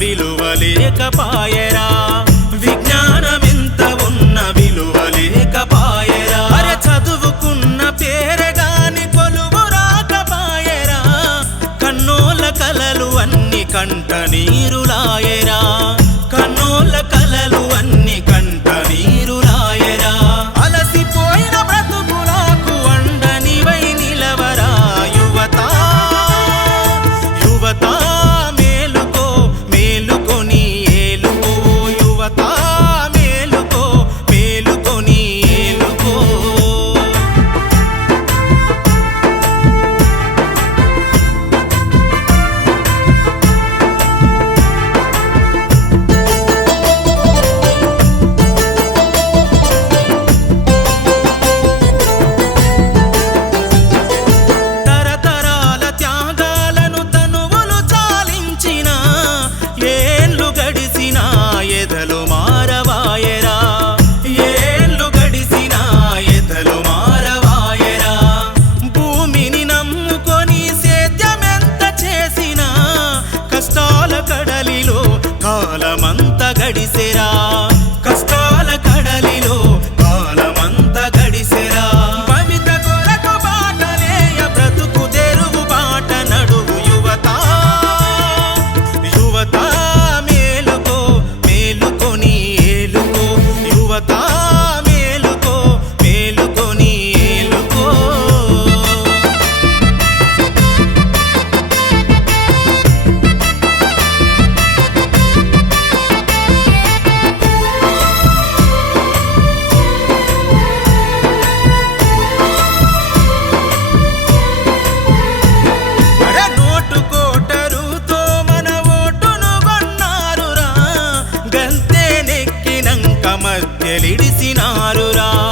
విలువలేకపాయరా విజ్ఞానమెంత ఉన్న విలువలేకపాయరా అరే చదువుకున్న పేరగాని కొలువు రాకపాయరా. కన్నోల కలలు అన్ని కంట నీరులాయరా. కన్నోల படி சே విడిసినారురా.